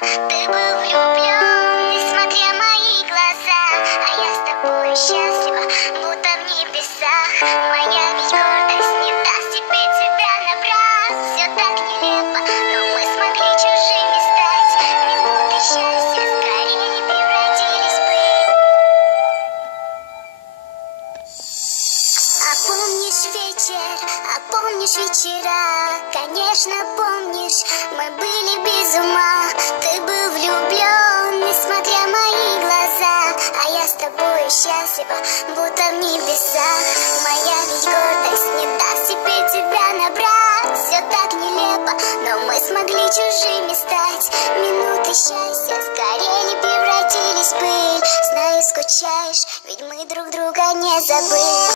Ты был влюблен, несмотря мои глаза, а я с тобой счастлива, будто в небесах. Моя ведь гордость не даст тебе тебя набрать. Все так нелепо, но мы смогли чужими стать. Минуты счастья скорее превратились в пыль. А помнишь вечер, а помнишь вечера? Конечно, помнишь, мы были без ума. Ты был влюблен, несмотря мои глаза, а я с тобой счастлива, будто в небесах. Моя ведь гордость не даст теперь тебя набрать. Все так нелепо, но мы смогли чужими стать. Минуты счастья скорее превратились в пыль. Знаю, скучаешь, ведь мы друг друга не забыли.